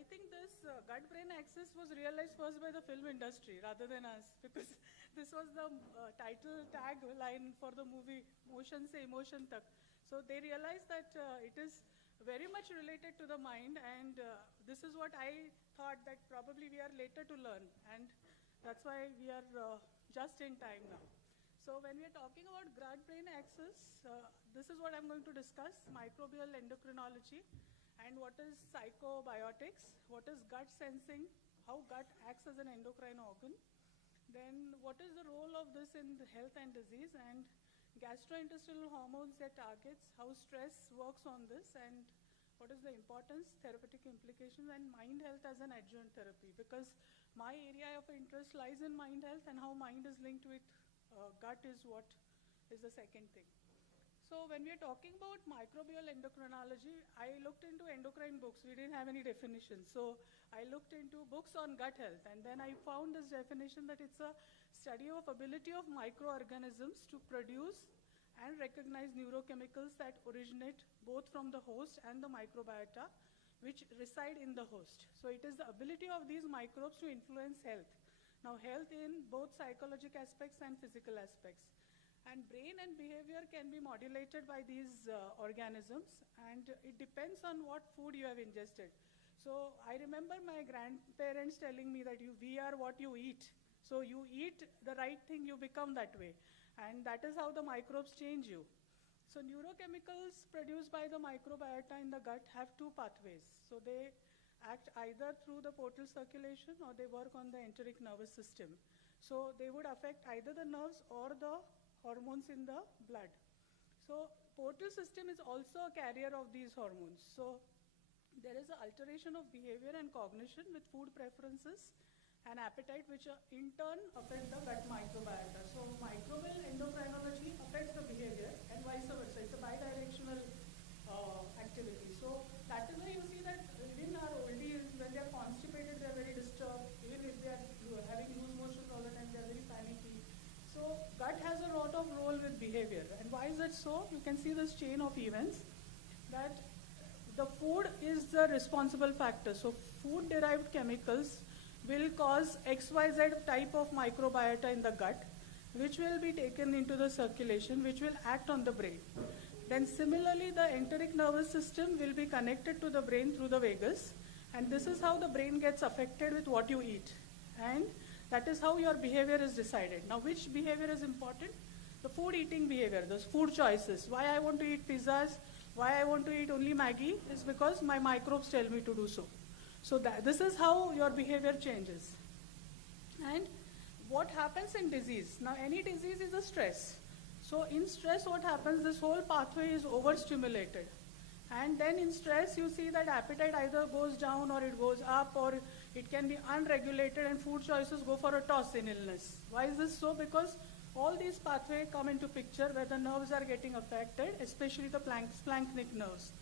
I think this gut-brain axis was realized first by the film industry rather than us, because this was the title tagline for the movie Motion Se Emotion Tak. So they realized that it is very much related to the mind, and this is what I thought that probably we are later to learn, and that's why we are just in time now. So when we are talking about gut-brain axis, this is what I'm going to discuss: microbial endocrinology, and what is psychobiotics, what is gut sensing, how gut acts as an endocrine organ, then what is the role of this in the health and disease, and gastrointestinal hormones, their targets, how stress works on this, and what is the importance, therapeutic implications, and mind health as an adjunct therapy, because my area of interest lies in mind health, and how mind is linked with gut is what is the second thing. So when we are talking about microbial endocrinology, I looked into endocrine books. We didn't have any definitions. So I looked into books on gut health, and then I found this definition that it's a study of ability of microorganisms to produce and recognize neurochemicals that originate both from the host and the microbiota, which reside in the host. So it is the ability of these microbes to influence health. Now health in both psychological aspects and physical aspects. And brain and behavior can be modulated by these organisms, and it depends on what food you have ingested. So I remember my grandparents telling me that we are what you eat. So you eat the right thing, you become that way. And that is how the microbes change you. So neurochemicals produced by the microbiota in the gut have two pathways. So they act either through the portal circulation, or they work on the enteric nervous system. So they would affect either the nerves or the hormones in the blood. So portal system is also a carrier of these hormones. So there is an alteration of behavior and cognition with food preferences and appetite, which in turn affect the gut microbiota. So microbial endocrinology affects the behavior and vice versa. It's a bidirectional activity. So that is why you see that in our oldies, when they are constipated, they are very disturbed. Even if they are having loose motions all the time, they are very panicky. So gut has a lot of role with behavior. And why is it so? You can see this chain of events, that the food is the responsible factor. So food-derived chemicals will cause XYZ type of microbiota in the gut, which will be taken into the circulation, which will act on the brain. Then similarly, the enteric nervous system will be connected to the brain through the vagus, and this is how the brain gets affected with what you eat. And that is how your behavior is decided. Now, which behavior is important? The food eating behavior, those food choices. Why I want to eat pizzas, why I want to eat only Maggi is because my microbes tell me to do so. So this is how your behavior changes. And what happens in disease? Now, any disease is a stress. So in stress, what happens? This whole pathway is overstimulated. And then in stress, you see that appetite either goes down or it goes up, or it can be unregulated, and food choices go for a toss in illness. Why is this so? Because all these pathways come into picture where the nerves are getting affected, especially the splanchnic nerves.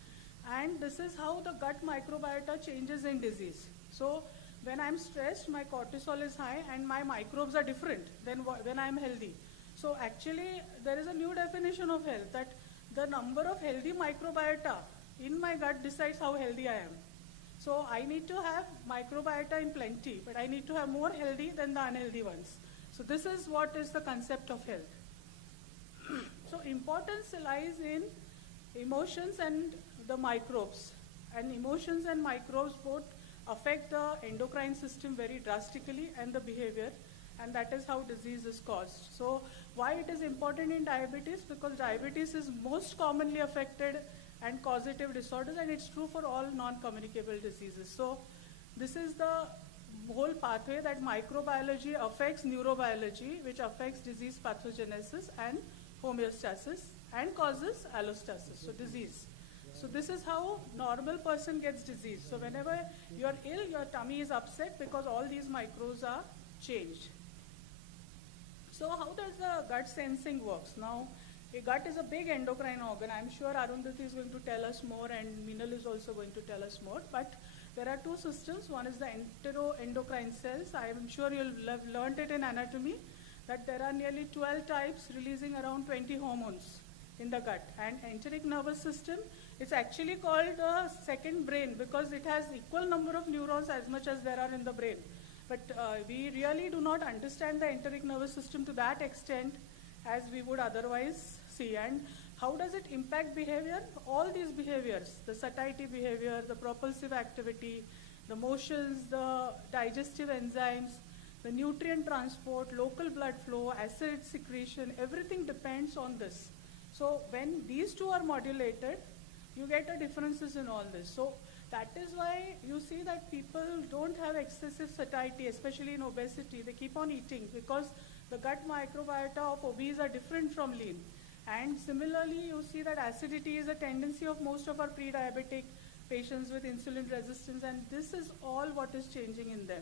And this is how the gut microbiota changes in disease. So when I'm stressed, my cortisol is high and my microbes are different than when I'm healthy. So actually, there is a new definition of health, that the number of healthy microbiota in my gut decides how healthy I am. So I need to have microbiota in plenty, but I need to have more healthy than the unhealthy ones. So this is what is the concept of health. So importance lies in emotions and the microbes. And emotions and microbes both affect the endocrine system very drastically and the behavior, and that is how disease is caused. So why it is important in diabetes? Because diabetes is most commonly affected and causative disorders, and it's true for all non-communicable diseases. So this is the whole pathway, that microbiology affects neurobiology, which affects disease pathogenesis and homeostasis and causes allostasis, so disease. So this is how normal person gets disease. So whenever you're ill, your tummy is upset because all these microbes are changed. So how does the gut sensing works? Now, a gut is a big endocrine organ. I'm sure Arundhati is going to tell us more, and Minal is also going to tell us more. But there are two systems. One is the enteroendocrine cells. I'm sure you'll have learned it in anatomy, that there are nearly 12 types releasing around 20 hormones in the gut. And enteric nervous system It's actually called a second brain because it has equal number of neurons as much as there are in the brain. But we really do not understand the enteric nervous system to that extent as we would otherwise see. And how does it impact behavior? All these behaviors, the satiety behavior, the propulsive activity, the motions, the digestive enzymes, the nutrient transport, local blood flow, acid secretion, everything depends on this. So when these two are modulated, you get a differences in all this. So that is why you see that people don't have excessive satiety, especially in obesity. They keep on eating because the gut microbiota of obese are different from lean. And similarly, you see that acidity is a tendency of most of our pre-diabetic patients with insulin resistance, and this is all what is changing in them.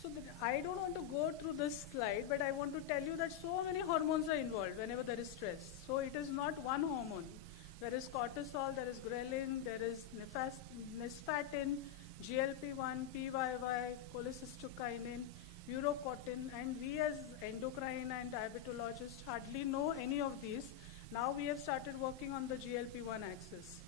So I don't want to go through this slide, but I want to tell you that so many hormones are involved whenever there is stress. So it is not one hormone. There is cortisol, there is ghrelin, there is nispatin, GLP-1, PYY, cholecystokinin, urocortin, and we as endocrine and diabetologists hardly know any of these. Now we have started working on the GLP-1 axis.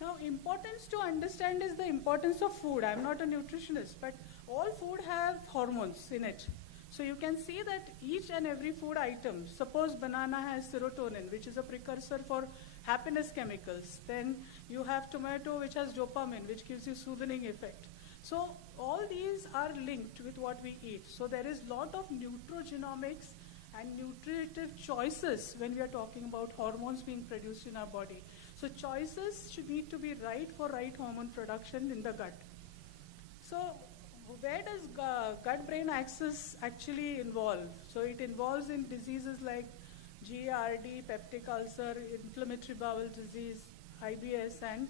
Now, importance to understand is the importance of food. I'm not a nutritionist, but all food have hormones in it. So you can see that each and every food item, suppose banana has serotonin, which is a precursor for happiness chemicals. Then you have tomato, which has dopamine, which gives you soothing effect. So all these are linked with what we eat. So there is a lot of nutrogenomics and nutritive choices when we are talking about hormones being produced in our body. So choices should need to be right for right hormone production in the gut. So where does gut-brain axis actually involve? So it involves in diseases like GERD, peptic ulcer, inflammatory bowel disease, IBS, and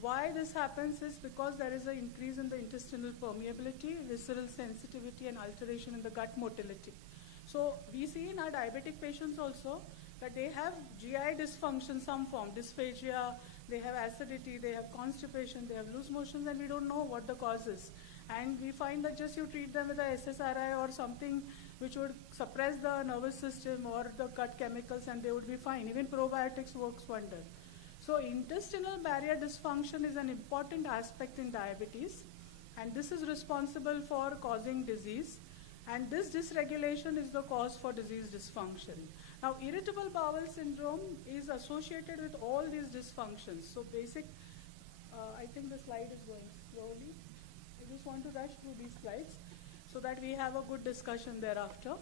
why this happens is because there is an increase in the intestinal permeability, visceral sensitivity, and alteration in the gut motility. So we see in our diabetic patients also that they have GI dysfunction, some form, dysphagia, they have acidity, they have constipation, they have loose motions, and we don't know what the cause is. And we find that just you treat them with a SSRI or something which would suppress the nervous system or the gut chemicals, and they would be fine. Even probiotics works wonder. So intestinal barrier dysfunction is an important aspect in diabetes, and this is responsible for causing disease. And this dysregulation is the cause for disease dysfunction. Now, irritable bowel syndrome is associated with all these dysfunctions. So I think the slide is going slowly. I just want to rush through these slides so that we have a good discussion thereafter.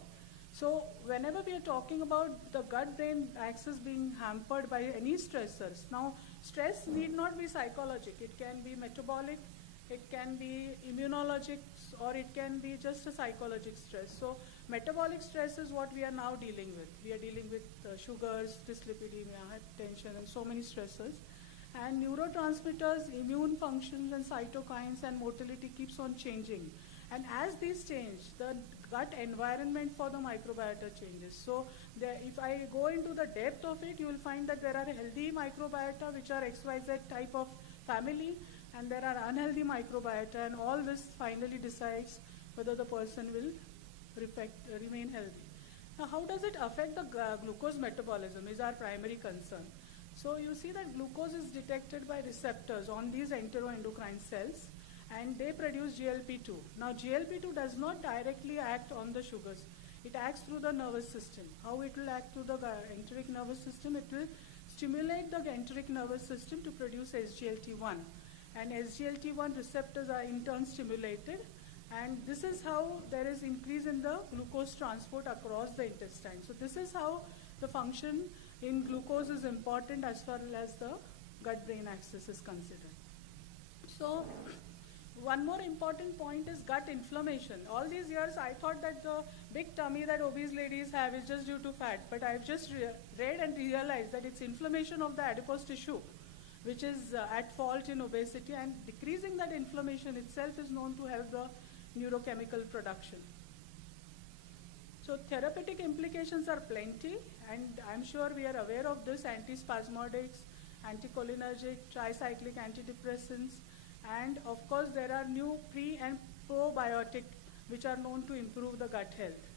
So whenever we are talking about the gut-brain axis being hampered by any stressors, now stress need not be psychologic. It can be metabolic, it can be immunologic, or it can be just a psychological stress. So metabolic stress is what we are now dealing with. We are dealing with sugars, dyslipidemia, hypertension, and so many stressors. And neurotransmitters, immune functions, and cytokines and motility keeps on changing. And as these change, the gut environment for the microbiota changes. So if I go into the depth of it, you will find that there are healthy microbiota, which are XYZ type of family, and there are unhealthy microbiota, and all this finally decides whether the person will remain healthy. Now, how does it affect the glucose metabolism is our primary concern. So you see that glucose is detected by receptors on these enteroendocrine cells, and they produce GLP-2. Now, GLP-2 does not directly act on the sugars. It acts through the nervous system. How it will act through the enteric nervous system? It will stimulate the enteric nervous system to produce SGLT1. And SGLT1 receptors are in turn stimulated, and this is how there is increase in the glucose transport across the intestine. So this is how the function in glucose is important as far as the gut-brain axis is considered. So one more important point is gut inflammation. All these years I thought that the big tummy that obese ladies have is just due to fat, but I've just read and realized that it's inflammation of the adipose tissue which is at fault in obesity, and decreasing that inflammation itself is known to help the neurochemical production. So therapeutic implications are plenty, and I'm sure we are aware of this: antispasmodics, anticholinergic, tricyclic antidepressants, and of course there are new pre and probiotic which are known to improve the gut health.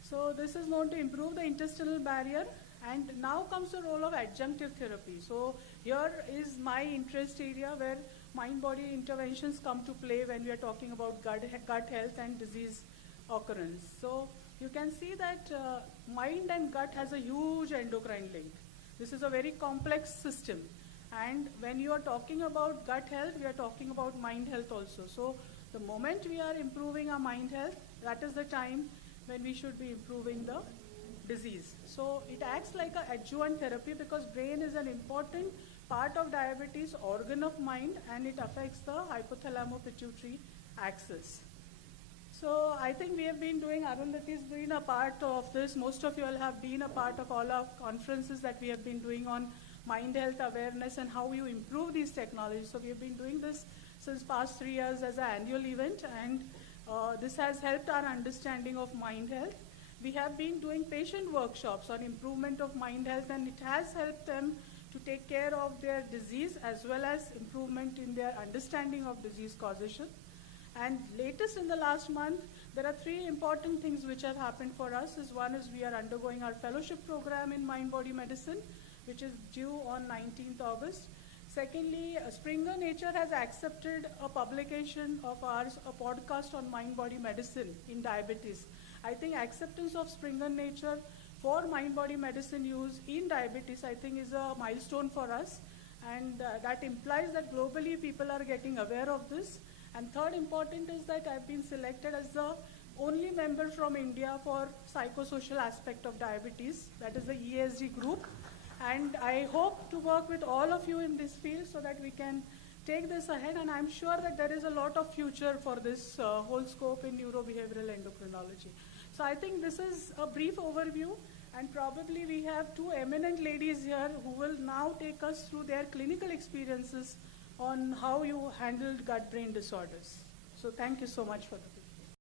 So this is known to improve the intestinal barrier, And now comes the role of adjunctive therapy. So here is my interest area where mind-body interventions come to play when we are talking about gut health and disease occurrence. So you can see that mind and gut has a huge endocrine link. This is a very complex system. And when you are talking about gut health, we are talking about mind health also. So the moment we are improving our mind health, that is the time when we should be improving the disease. So it acts like an adjuvant therapy because brain is an important part of diabetes, organ of mind, and it affects the hypothalamo-pituitary axis. So I think we have been doing, Arundhati has been a part of this. Most of you all have been a part of all our conferences that we have been doing on mind health awareness and how you improve these technologies. So we have been doing this since past 3 years as an annual event, and this has helped our understanding of mind health. We have been doing patient workshops on improvement of mind health, and it has helped them to take care of their disease as well as improvement in their understanding of disease causation. And latest in the last month, there are 3 important things which have happened for us. One is we are undergoing our fellowship program in mind-body medicine, which is due on 19th August. Secondly, Springer Nature has accepted a publication of ours, a podcast on mind-body medicine in diabetes. I think acceptance of Springer Nature for mind-body medicine use in diabetes, I think, is a milestone for us. And that implies that globally people are getting aware of this. And third important is that I've been selected as the only member from India for psychosocial aspect of diabetes, that is the ESD group. And I hope to work with all of you in this field so that we can take this ahead. And I'm sure that there is a lot of future for this whole scope in neurobehavioral endocrinology. So I think this is a brief overview, and probably we have 2 eminent ladies here who will now take us through their clinical experiences on how you handled gut-brain disorders. So thank you so much for the